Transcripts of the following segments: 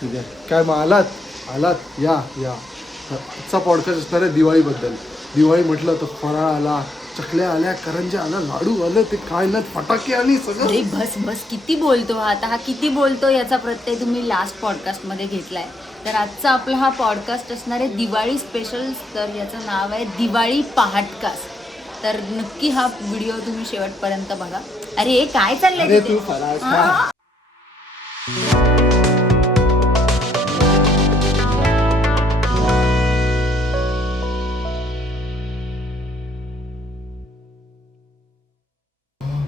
ठीक आहे. काय मग आलात या आजचा पॉडकास्ट असणार आहे दिवाळीबद्दल. दिवाळी म्हटलं तर फराळ आला, चकल्या आल्या, करंज्या आल्या, लाडू आलं, ते काय ना फटाके आणि सगळं. अरे बस किती बोलतो हा किती बोलतो याचा प्रत्यय तुम्ही लास्ट पॉडकास्टमध्ये घेतलाय. तर आजचा आपला हा पॉडकास्ट असणार आहे दिवाळी स्पेशल. तर याचं नाव आहे दिवाळी पहाटकास्ट. तर नक्की हा व्हिडिओ तुम्ही शेवटपर्यंत बघा. अरे काय चाललंय अरे तिथे? तू फराळ खा.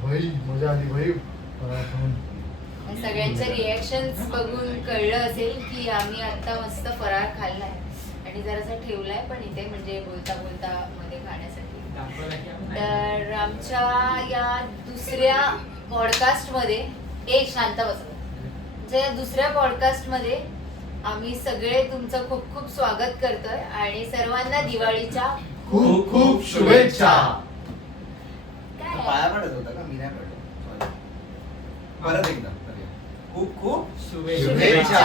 भाई मजा आली भाई. सगळ्यांचे रिॲक्शन्स बघून कळलं असेल की आम्ही आता मस्त फराळ खाल्लाय आणि जरासा ठेवलाय पण इथे, म्हणजे बोलता बोलता मध्ये खाण्यासाठी. तर आमच्या या दुसऱ्या पॉडकास्ट मध्ये शांत बसलो. या दुसऱ्या पॉडकास्ट मध्ये आम्ही सगळे तुमचं खूप खूप स्वागत करतोय आणि सर्वांना दिवाळीच्या खूप खूप शुभेच्छा. काय पाया पडत होता का? मी नाही पडलो. परत एकदा खूप खूप शुभेच्छा.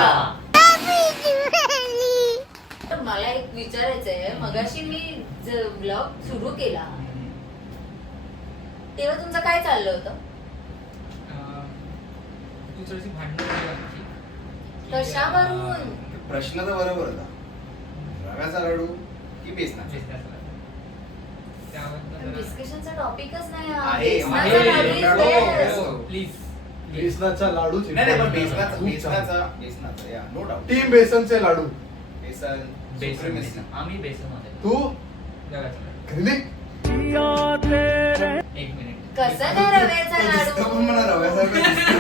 तर मला एक विचारायचं आहे, मगाशी मी ब्लॉग सुरू केला तेव्हा तुमचं काय चाललं होतं? कशावरून? प्रश्न तर बरोबर होता. रव्याचा लाडू की बेसनाचा? डिस्कशनचा टॉपिकच नाही हा. आहे, बेसनाचा लाडू is best. प्लीज. बेसनाचा लाडू. नाही पण बेसनाचा या नो डाऊट. टीम बेसनचे लाडू. बेसन बेसन आम्ही बेसन मध्ये तू खरी एक मिनिट कसं नाही रव्याचा दिसतो पण लाडू? मला रव्यासारखं दिसतं.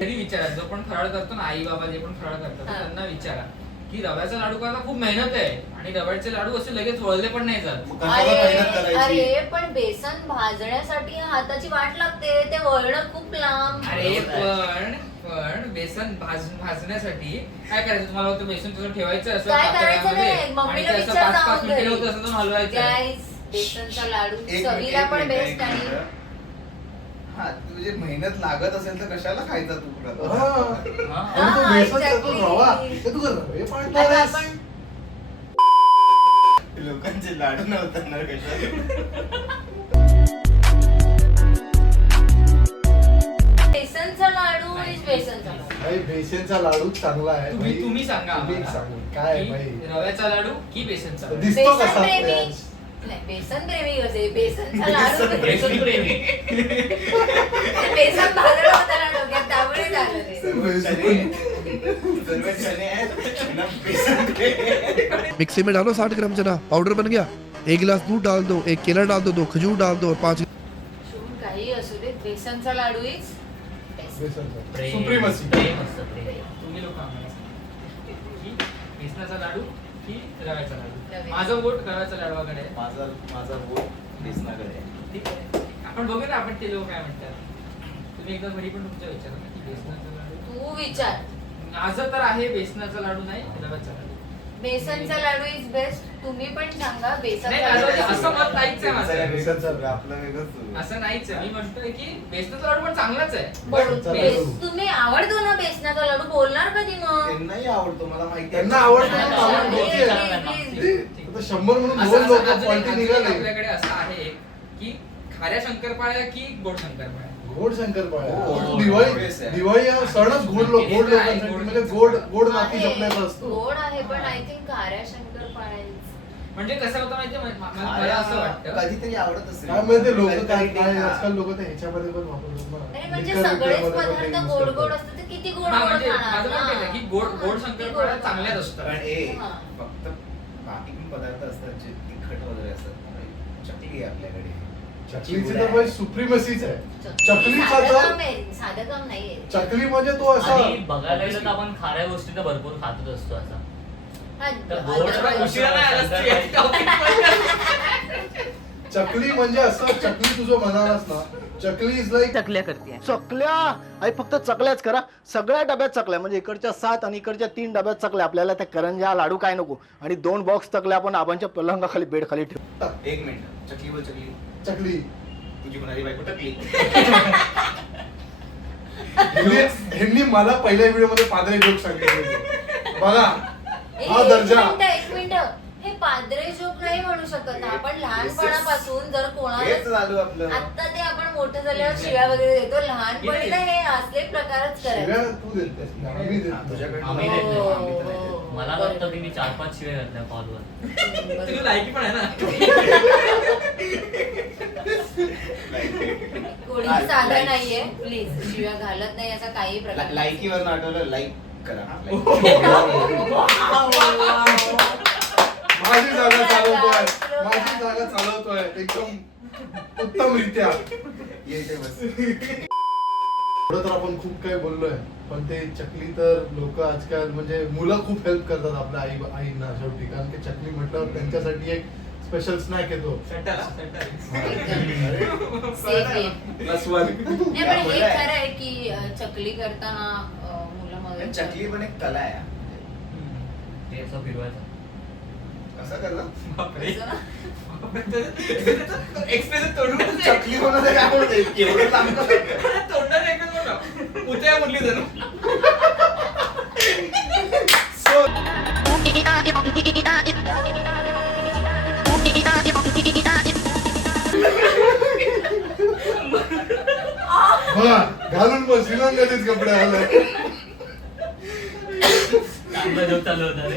तरी विचारा, जो पण फराळ करतो ना, आई बाबा जे पण फराळ करतात हा. त्यांना विचारा की रव्याचा लाडू करायला खूप मेहनत आहे आणि रव्याचे लाडू असे लगेच वळले पण नाही जात. मग कशाला मेहनत करायची? अरे पण बेसन भाजण्यासाठी हाताची वाट लागते, ते वळणं खूप लांब. अरे पण बेसन भाजण्यासाठी काय करायचं? तुम्हाला होतं बेसन तसं ठेवायचं असं काय करायचं पातेल्यामध्ये नाही, आणि मम्मीला ते असं विचार 5-5 जाऊन मिनिटं घरी. होतं असं तो हलवायचं. Guys, बेसनचा लाडू एक चवीला मिनिट, पण एक बेस्ट आणि मिनिट. हा, तुझी मेहनत लागत असेल तर कशाला खायचा तू कुठं? हा. आणि तो बेसनचा तो exactly. रवा, ते तू रवे आता पाडतोयस. आपण लोकांचे लाडू नव्हतं ना कशाला? बेसनचा लाडू इज बेसनचा लाडू. भाई बेसनचा लाडू चांगला आहे. भाई. तुम्ही सांगा तुम्ही आम्हाला सांगू. काय की भाई रव्याचा लाडू की बेसनचा लाडू? दिसतो बेसन कसा प्रेमी आपल्याला? नाही, बेसन प्रेमी कसे? बेसनचा लाडू बेसन प्रेमी. बेसन भाजलं होतं ना डोक्यात, त्यामुळे झालं ते. सर्व चणे आहेत ना, बेसन के. मिक्सी में डालो 60 ग्राम चना पाउडर बन गया. 1 गिलास दूध डाल दो, 1 केला डाल दो, 2 खजूर डाल दो और 5 शिवून काही असू दे, बेसनचा लाडू इज बेस्ट. बेसनचा. प्रेम. सुप्रीमसी. प्रेम असतं, प्रेम. तुम्ही लोक आम्हाला सांगा की बेसनाचा लाडू की रव्याचा लाडू? रव्याचा. माझं वोट रव्याच्या लाडवाकडे आहे. माझा वोट बेसनाकडे आहे. ठीक आहे, आपण बघू ना आपण ते लोक काय म्हणतात. तुम्ही एकदा घरी पण तुमच्या विचारा ना की बेसनाचा लाडू. तू विचार. माझं तर आहे बेसनाचा लाडू नाही रव्याचा लाडू. बेसनचा लाडू इज बेस्ट. तुम्ही पण सांगा नाही, बेसनचा असं लाडू. असं मत नाहीच आहे माझं. बेसनचा. आपलं वेगळंच सुरू आहे. असं नाहीच आहे. मी म्हणतोय की बेसनाचा लाडू पण चांगलाच आहे. बेसनचा पण लाडू. तुम्ही आवडतो ना बेसनाचा लाडू, बोलणार कधी मग? त्यांनाही आवडतो, मला माहिती त्यांना आवडतो ना, आवड आवडतो. होतीये. Please, ते आता 100 म्हणून असं- 2 असं लोक अजून क्वालिटी एक निघाले. आपल्याकडे असं आहे की खाऱ्या शंकरपाळ्या की गोड शंकरपाळ्या? गोड शंकरपाळ्या. गोड. दिवाळी बेस आहे. दिवाळी हा सणच गोड गोड लोकांसाठी, म्हणजे गोड नाती आहे. जपण्याचा असतो. गोड आहे पण आय थिंक खाऱ्या शंकरपाळ्या म्हणजे कसं होतं माहितीये मला असं वाटतं कधीतरी आवडत असेल. काय माहिती लोक काय कधीतरी काय हा. आजकाल लोक ते ह्याच्यामध्ये पण वापरतात नाही ना. म्हणजे लिकर सगळेच बिकरमध्ये पण पदार्थ ते use गोड करतात. गोड असतात, ते किती गोड हा, गोड म्हणजे खाणार माझं पण तेच आहे की गोड ना? गोड किती शंकरपाळ्या गोड चांगल्याच खाणार? असतात. पण हा. फक्त बाकी पण पदार्थ असतात जे तिखट वगैरे असतात. चकली आहे आपल्याकडे. चकलीची तर भाई सुप्रीमसीच आहे. चकली चकलीचा साधं तर काम आहे, साधं काम नाहीये. चकली म्हणजे तो असा आणि बघायला गेलं तर आपण खाऱ्या गोष्टी तर भरपूर खातच असतो असा. हा, तर आता- गोड थोडा पण उशिरा नाही आलास तू या topic मध्ये. चकली म्हणजे असं चकली तुझं म्हणालास ना, चकली इज लाईक चकल्या आई फक्त चकल्याच करा. सगळ्या डब्यात चकल्या, म्हणजे इकडच्या 7 आणि इकडच्या 3 डब्यात चकल्या. आपल्याला त्या करंज्या लाडू काय नको. आणि 2 बॉक्स चकल्या आपण आबांच्या पलंगाखाली बेड खाली ठेवू. एक मिनिट, चकली बोल चकली. चकली. तुझी म्हणाली बायको टकली. ह्यांनी मला पहिल्या व्हिडिओ मध्ये पादरे जोक सांगितले होते. बघा हा दर्जा. एक मिनिट हे पादरे जोक नाही म्हणू शकत ना आपण. लहानपणापासून जर हेच कोणाला चालू आपलं. आता ते आपण मोठं झाल्यावर शिव्या वगैरे देतो, लहानपणी ना हे असले प्रकारच शिव्या करायचे. तू देतेस, आम्ही देतो. तुझ्याकडे आम्ही हो, देत नाही. आम्ही तर नाही देत. हो. मला वाटतं की मी 4-5 शिवाय घातल्या कॉलवर. तुला लायकी पण आहे ना. कोणी साधं नाहीये प्लीज, शिव्या घालत नाही असा काही प्रकार. लायकीवर आठवलं, लाईक करा हा, like. माझी जागा चालवतोय, माझी जागा चालवतोय एकदम उत्तमरित्या. ये इथे बस. थोडं तर आपण खूप काही बोललोय, पण ते चकली तर लोक आजकाल म्हणजे मुलं खूप हेल्प करतात आपल्या आईंना शेवटी, कारण की चकली म्हटल्यावर त्यांच्यासाठी एक स्पेशल स्नॅक येतो. Safe आहे. Plus one. नाही पण हे खरं आहे की चकली करताना मुलं पण मदत चकली पण एक कला आहे. ते असं फिरवायचं. कसं करलं? बापरे. करतात. एक्सप्रेशन तोडून चकली बनवते काय बोलते? एवढं लांब कसं? तोंडाने एकच बोलला. उतया मुरली जणू. बघा घालून मग श्रीलंकाचेच कपडे आले. चांगला जोक चालू होता रे.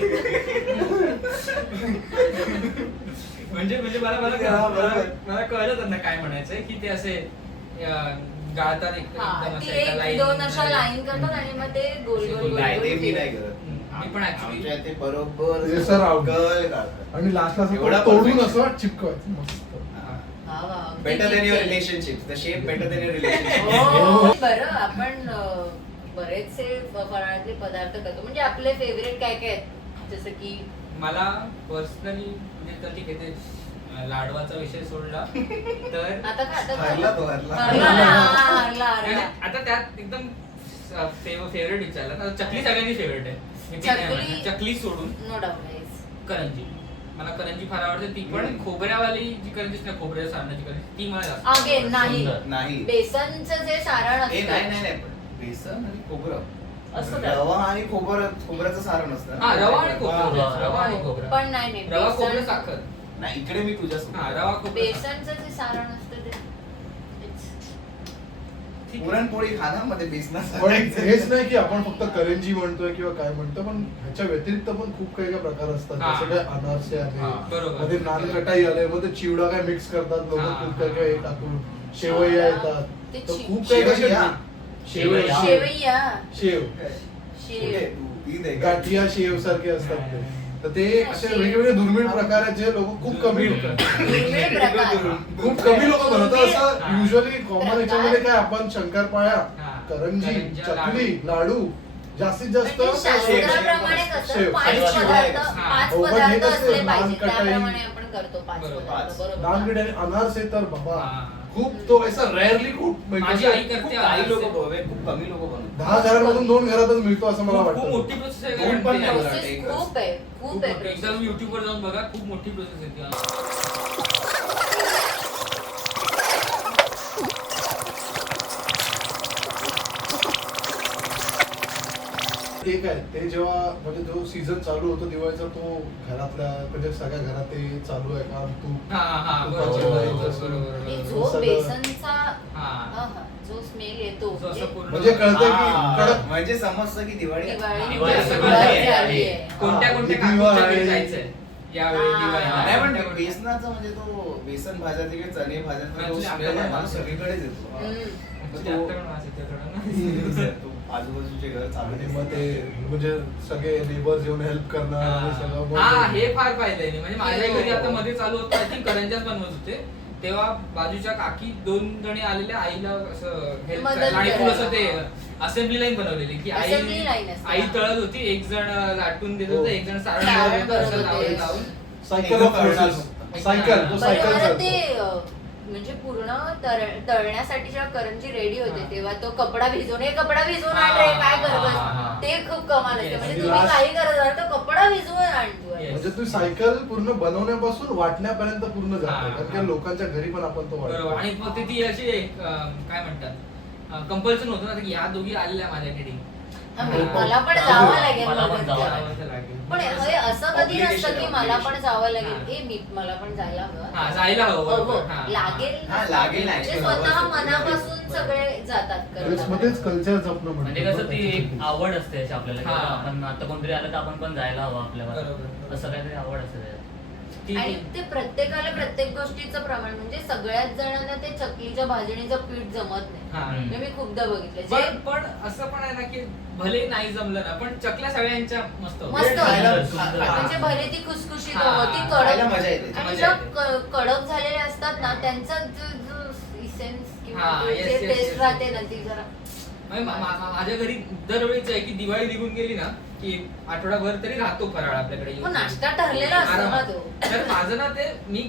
म्हणजे मला हा, बरोबर. मला कळलं त्यांना काय म्हणायचंय की ते असे गाळतात हा, ती एक दोन अशा लाईन करतात आणि मग ते गोल गोल गोल नाही, ते गोल मी नाही फिरवतात. करत. मी पण actually- आमच्या इथे बरोबर हे सर आवडतं. गल काढतात. आणि लास्टला एवढा तोडून perfect. असं चिपकवायचं मस्त. वा, वा, अगदी बेटर देन युअर ठीक आहे. Relationship. The shape better than your relationship. हो, बरं आपण बरेचसे फराळातले पदार्थ करतो, म्हणजे आपले फेवरेट काय काय आहेत, जसं की मला पर्सनली म्हणजे तर ठीक आहे ते लाडवाचा विषय सोडला तर आता का आता हरला तो, हरला. आणि आता त्यात एकदम फेवरेट विचारला तर चकली सगळ्यांची फेवरेट आहे. मी ती नाही म्हणणार. चकली सोडून नो डाऊट. करंजी. मला करंजी फार आवडते, ती पण खोबऱ्यावाली जी करंजी असते ना, खोबऱ्या सारणाची करंजी, ती मला जास्त अगे नाही, सुंदर. नाही. बेसनचं जे सारण ए, नाही असतं पण बेसन आणि खोबरं असतं काय? रवा आणि खोबऱ्याचं सारण असतं. हा, रवा आणि खोबरं. हा. रवा आणि खोबरं. पण नाही रवा खोबरं बेसन साखर. नाही, इकडे मी तुझ्या हा, रवा खोबरं बेसनचं जे सारण असतं ते ठीक आहे. पुरणपोळी खाना मध्ये बेसनाचं. पण हेच नाही की आपण फक्त करंजी म्हणतोय किंवा काय म्हणतो, पण ह्याच्या व्यतिरिक्त पण खूप काही काही प्रकार असतात. हा. जसं काय अनारसे हा, आले, बरोबर. मध्ये नानकटाई आले, मध्ये चिवडा काय मिक्स करतात लोक, हा, खूप काही काही टाकून शेवया येतात. ते तर खूप काही काही शेवया. शेवया, शेवया शेव, शेव तू दे. गाठिया शेव सारखे असतात ते. तर ते असे वेगवेगळे दुर्मिळ प्रकार आहेत जे लोक खूप कमी दुर्मिळ प्रकार. खूप कमी लोक बनवतात. असं हा. युजली कॉमन याच्यामध्ये काय आपण शंकरपाळ्या, हा. करंजी, करंज्या, चकली, लाडू जास्तीत जास्त म्हणजे शास्त्राप्रमाणे कसं शेव. 5 शेव. पदार्थ हा. 5 हो, पण हे पदार्थ कसं असले नान पाहिजे, कटाई. त्याप्रमाणे आपण करतो 5 बरोबर. पदार्थ. बरोबर. नानगड आणि अनारसे तर बाबा हा. खूप तो ऐसा रेअरली खूप माझी आई करते काही लोक अनारसे. खूप कमी लोक बनवतात. 10 घरांमधून 2 घरातच मिळतो असं मला खूप वाटतं. मोठी प्रोसेस आहे दोन कारण पण ते. नाही. प्रोसेस खूप आहे, खूप आहे एकदा process. तुम्ही YouTube वर जाऊन बघा, खूप मोठी प्रोसेस आहे ती. ते काय ते जेव्हा म्हणजे जो सीझन चालू होतो दिवाळीचा, तो घरातल्या म्हणजे सगळ्या घरात ते चालू आहे काम तू हा, हा, तुपाची बरोबर, नाही, बरोबर, जसं- बरोबर, आणि बरोबर. जो सगळं- बेसनचा हा. आहा, जो स्मेल येतो जो असं पूर्ण- म्हणजे कळतं की हा, कडक म्हणजे समजतं की दिवाळी दिवाळी दिवाळी सुरुवात आहे. झाली आहे. कोणत्या कोणत्या दिवाळी. काकूच्या घरी जायचंय यावेळी हा. दिवाळी. नाही पण कोणत्या- बेसनाचं म्हणजे तो बेसन भाजायचे किंवा चणे भाजायचा तो Actually smell आपल्याला आहे ना, माहिती आहे. सगळीकडेच येतो. हम्म. Actually आता पण वास येतोय थोडा ना. तो आजूबाजूचे घर आणि चालू मग ते म्हणजे सगळे नेबर्स येऊन हेल्प करणार आणि सगळं मग- हा, हे फार पाहिलंय मी. म्हणजे माझ्या हो. घरी आता मध्ये चालू होतं, आय थिंक करंजाच बनवत होते तेव्हा बाजूच्या काकी 2 जणी आलेल्या आईला असं हेल्प मदत करायला आणि करायला. असं ते असेंब्ली लाईन बनवलेली की आई Assembly line असते, आई हा. तळत होती, एक जण लाटून देत हो. होतं, एक जण सारण सारण बनवत होतं, असं बनवत लावून होते. लावून. Cycle of process. सायकल तो बरं, सायकल मला चालतो. ते म्हणजे पूर्ण तळण्यासाठी जेव्हा करंजी रेडी होते हा. तेव्हा तो कपडा भिजवून हा, आण रे, काय हा, हा. करतोस ते खूप कमाल असते. Yes. म्हणजे आणि तुम्ही last- काही करत असाल तर कपडा भिजवून आणतोय. Yes. म्हणजे तू सायकल पूर्ण बनवण्यापासून वाटण्यापर्यंत पूर्ण हा, जाते, कारण हा. की लोकांच्या घरी पण आपण तो बरोबर. वाटतो. आणि मग ती अशी काय म्हणतात कंपल्सन होतं ना की या दोघी आलेल्या माझ्याकडे. मला पण जावं लागेल मला पण मदत जावं करायला. पण हे असं कधी नसतं की मला पण जावं लागेल, मला पण जायला हवं. जायला हवं. लागेल लागेल म्हणजे actually. स्वतः मनापासून सगळे जातात मध्येच कल्चर जपणं म्हणजे कसं ती एक आवड असते अशी आपल्याला की हा. आपण आता कोणतरी आलं तर आपण पण जायला हवं आपल्याला, बरोबर. असं काहीतरी आवड असते त्याच्यात. आणि ते प्रत्येकाला प्रत्येक गोष्टीचं प्रमाण म्हणजे सगळ्याच जणांना ते चकलीच्या भाजणीचं पीठ जमत नाही. म्हणजे मी खूपदा बघितलं जे पण असं पण आहे ना की भले नाही जमलं ना पण चकल्या सगळ्यांच्या मस्त होतात. मस्त खायला- होतं. म्हणजे भले ती खुसखुशीत हा, हो, ती खायला कडक मजा येते. आणि मजा ज्या कडक झालेल्या असतात ना त्यांचा जो इसेन्स किंवा हा, जे yes, yes, टेस्ट yes. राहते ना ती जरा म्हणजे माझ्या घरी दरवेळीच आहे की दिवाळी निघून गेली ना की आठवडाभर तरी राहतो फराळ आपल्याकडे. हो, नाश्ता ठरलेला असतो ना आरामात. तो. तर माझं ना ते मी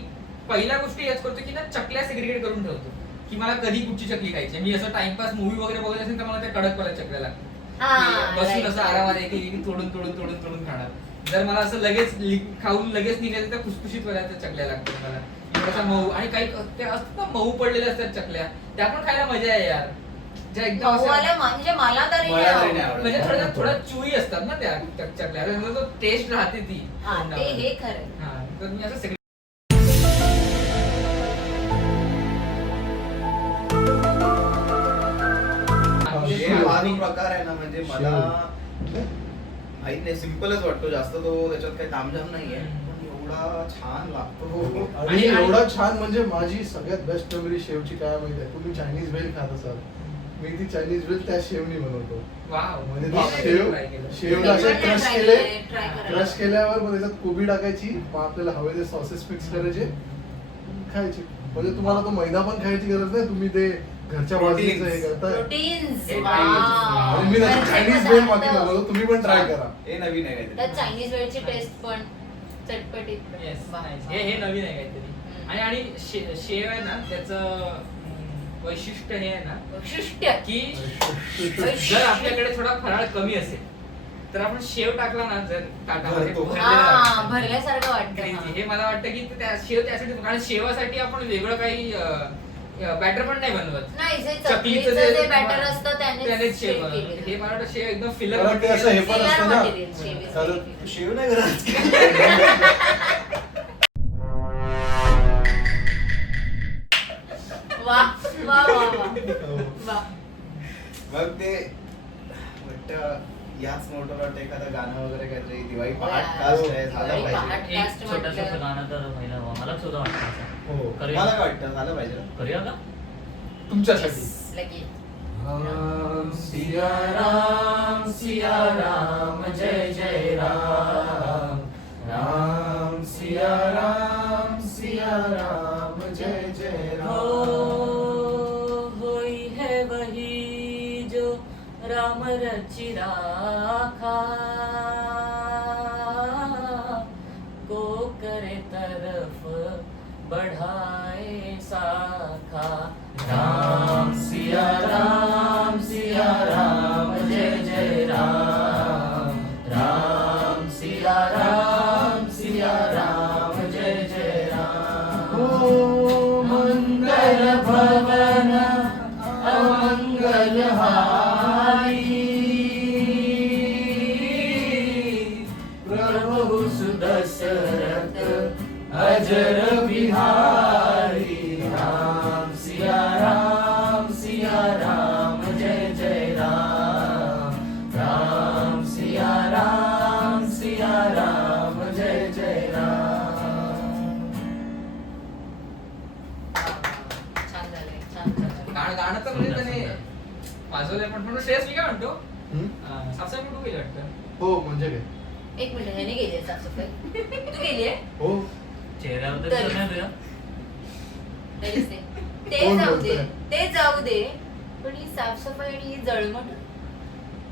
पहिल्या गोष्टी याच करतो की ना चकल्या सेग्रिगेट करून ठेवतो की मला कधी कुठची चकली खायची. मी असं टाइमपास मूवी वगैरे बघत असेल तर मला त्या कडक वाल्या चकल्या लागतात. हा, की बसून right. असं आरामात एक तोडून खाणार. जर मला असं लगेच खाऊन लगेच निघायचं तर खुसखुशीत वाल्या चकल्या लागतात मला. थोडासा मऊ आणि काही ते असतात ना मऊ पडलेल्या असतात चकल्या, त्या पण खायला मजा आहे यार. ज्या एकदम अशा- मऊवाल्या म्हणजे मला तरी मला तरी नाही आवडत. म्हणजे थोड्या चुई असतात ना त्या चकल्या, त्याचा जो टेस्ट राहते ती हा, ते तोंडावर. हे खरं. हा, तर मी असं सगळं हे हा जो प्रकार आहे ना म्हणजे मला माहित नाही, सिम्पलच वाटतो जास्त, तो त्याच्यात काही तामझाम नाहीये पण एवढा छान लागतो. आणि एवढा छान म्हणजे माझी सगळ्यात बेस्ट मेमरी शेवची काय माहिती आहे, तुम्ही चायनीज भेल खात असाल, मी ती चायनीज भेल त्या शेवनी बनवतो. वाव. म्हणजे बापरे, ती शेव try केलं. शेवला असे मी पण क्रश try केले, केलंय, try करायला. क्रश केल्यावर मग त्याच्यात कोबी टाकायची, मग आपल्याला हवे ते सॉसेस मिक्स करायचे, खायचे. म्हणजे तुम्हाला तो मैदा पण खायची गरज नाही, तुम्ही ते घरच्या भाजीचं हे करताय. प्रोटीन्स. हे आणि मी त्याची चायनीज भेल बाकी बनवतो, तुम्ही पण ट्राय करा. हे नवीन आहे त्या काहीतरी. चायनीज वेळची टेस्ट पण चटपटीत. Yes, वा. nice. हे नवीन आहे काहीतरी. हम्म. आणि शेव आहे ना त्याचं वैशिष्ट्य हे आहे ना शिष्ट्य. की जर आपल्याकडे थोडा फराळ कमी असेल तर आपण शेव टाकला ना जर ताटामध्ये भरतो. भरलेला हा, वाटतं. भरल्यासारखं वाटतं. Crazy. हे मला वाटतं की शेव त्यासाठी, कारण शेवासाठी आपण वेगळं काही बॅटर पण नाही बनवत. नाही, जे चकलीचं चकलीचं जे बॅटर असतं त्यानेच त्यानेच शेव शेव बनवतं. केलेलं. हे मला वाटतं शेव एकदम फिलर कारण ते असं हे पण Filler असतं ना, material, शेव is कारण very शेव नाही करत. वा वा वा वा वा. मग ते वाटतं याच मोटरवर एखादं गाणं वगैरे काहीतरी दिवाळी पहाट कास्ट आहे झालं दिवाळी पाहिजे. पहाट. एक Cast छोटंसं म्हटलं. गाणं तर व्हायला हवं, मला सुद्धा वाटतं असं. हो. करूया मला काय वाटतं झालं पाहिजे. करूया का? तुमच्यासाठी. लगेच. राम सिया राम जय जय राम, राम सिया राम जय जय हो होई है वही जो राम रचि राखा, को करे तरफ बढ़ाए साखा। राम सिया राम जय जय राम, राम सिया राम जय जय राम। हो मंगल भवन अमंगल हारी, प्रभु सुदशरथ अजर बिहारी। राम सिया राम जय जय राम, राम सिया राम जय जय राम। छान झालंय, छान झालंय. गाणं तर म्हणजे त्याने वाजवलंय पण म्हणून श्रेयस मी काय म्हणतो हम्म? साफसाफ कुठं गेली वाटतं. हो म्हणजे काय. एक मिनिट, ह्याने गेली साफसफाई. तू गेलीये? हो चेहऱ्यावर तर दिसत नाही तुझ्या. तरीच नाही. ते कोण जाऊ दे, बोलतंय? ते जाऊ दे, पण ही साफसफाई आणि ही जळमट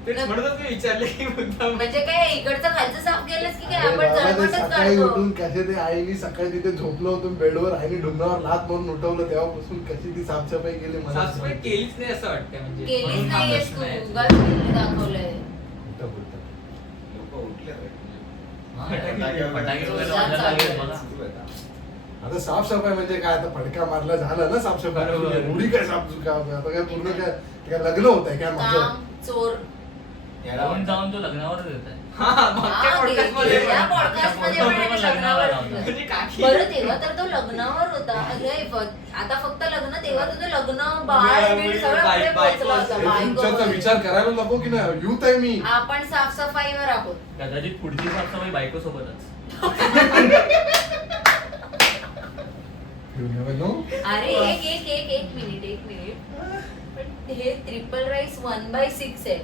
तेच म्हणतच मी विचारले की मुद्दाम. म्हणजे काय इकडचं खालचं साफ केलंस की काय अरे आपण बाबा, ते जळमटच सकाळी काढतो. उठून कसे ते आईनी सकाळी तिथे झोपलो होतो बेडवर, आईने डुंगावर लात मारून उठवलं, तेव्हापासून कशी ती साफसफाई केली मला साफसफाई केलीच नाही असं वाटतं म्हणजे केलीच म्हणून हा नाहीयेस प्रश्न तू, आहे. उगाच मी दाखवलंय. उलटं बोलतात. लोक उठले हा, फटाके वगैरे वाजायला लागले बघा. आता साफसफाई म्हणजे काय, आता फडका मारला झाला ना साफसफाई, बरोबर. एवढी काय साफसफाई आता काय पूर्ण काय लग्न होत आहे काय माझं. काम चोर. जाऊन जाऊन तो लग्नावरच येत आहे. मागच्या हा, podcast मध्ये गेल्या पण. podcast मध्ये पण लग्नावर लग्नावर लावलं. होतं. म्हणजे काकी. बरं तेव्हा तर तो लग्नावर होता. अरे आता फक्त लग्न, तेव्हा तुझं लग्न बाळ बीळ सगळं पुढे पोहोचलं होतं. फ्युचरचा बायको. विचार करायला नको की नाही, युथ आहे मी. आपण साफसफाईवर आहोत. कदाचित पुढची साफसफाई बायको सोबतच. You never know. अरे एक मिनिट पण हे ट्रिपल राईस 1/6 आहे,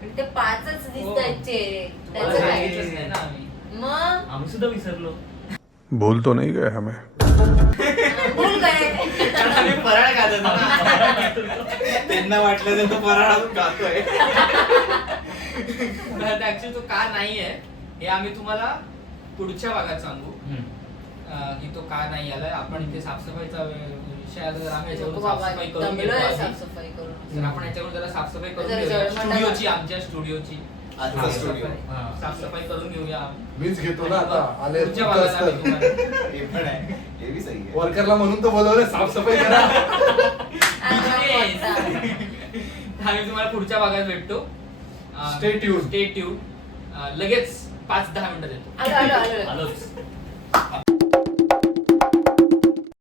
पण ते 5च दिसत आहेत चेहरे. त्याचं काय? सांगितलंच नाही ना आम्ही. मग आम्ही सुद्धा विसरलो. भूल तो नहीं गए हमें। भूल गए. कारण आम्ही फराळ खात होतो ना. त्यांना वाटलं तर तो फराळ अजून खातोय. ऍक्च्युली तो का नाहीये हे आम्ही तुम्हाला पुढच्या भागात सांगू की तो का नाही आलाय. आपण इथे साफसफाईचा विषय आला तर आम्ही याच्यावर नको बाबा, साफसफाई करून दमलोय घेतो आधी. साफसफाई करून. तर आपण याच्यावर जरा साफसफाई करून जरा घेऊया जळमट स्टुडिओची, टाका. आमच्या स्टुडिओची आजचा स्टुडिओ. साफसफाई करून घेऊया. मीच घेतो ना आता, आले पुढच्या भागात आम्ही तुम्हाला हे पण आहे, हे बी सही आहे. वर्करला म्हणून तर बोलवलं साफसफाई करा. Yes. आम्ही तुम्हाला पुढच्या भागात भेटतो. Stay tuned. Stay tune. लगेच 5-10 मिनिटं देतो. आलो. आलोच.